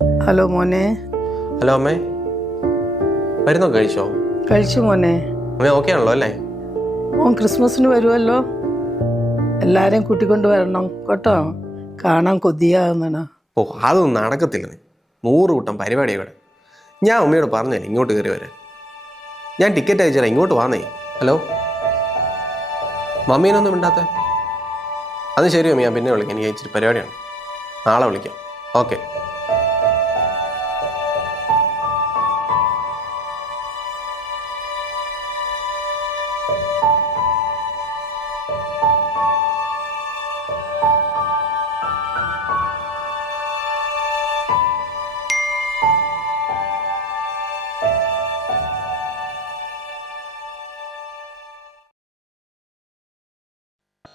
Hello മോനെ. Hello അമ്മേ, മരുന്നൊക്കെ കഴിച്ചോ? കഴിച്ചു മോനെ. അമ്മേ ഓക്കെ ആണല്ലോ അല്ലേ? മോൻ ക്രിസ്മസിന് വരുമല്ലോ, എല്ലാരെയും കൂട്ടിക്കൊണ്ട് വരണം കേട്ടോ. കാണാൻ കൊതിയാകുന്നതാണ്. ഓ അതൊന്നും നടക്കത്തില്ല. 100 കൂട്ടം പരിപാടി ഇവിടെ. ഞാൻ അമ്മയോട് പറഞ്ഞേ ഇങ്ങോട്ട് കയറി വരാൻ. ഞാൻ ടിക്കറ്റ് അയച്ചുതരാം, ഇങ്ങോട്ട് വന്നേ. ഹലോ, മമ്മീനൊന്നും മിണ്ടാത്ത? അത് ശരി അമ്മ, ഞാൻ പിന്നെ വിളിക്കാം. എനിക്ക് ഇച്ചിരി പരിപാടിയാണ്, നാളെ വിളിക്കാം. ഓക്കെ.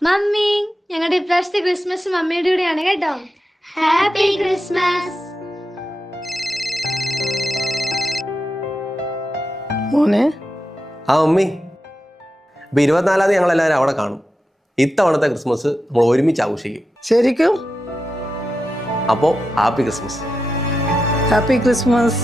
മമ്മി, ഞങ്ങളുടെ ഇപ്രാവശ്യത്തെ ക്രിസ്മസ് മമ്മിയുടെ കൂടെയാണ് കേട്ടോ. Happy Christmas. മോനെ. ആ മമ്മി, ഇപ്പം 24-ാം തീയതി ഞങ്ങളെല്ലാവരും അവിടെ കാണും. ഇത്തവണത്തെ ക്രിസ്മസ് നമ്മൾ ഒരുമിച്ച് ആഘോഷിക്കും. ശരിക്കും? അപ്പോൾ ഹാപ്പി ക്രിസ്മസ്. Happy Christmas.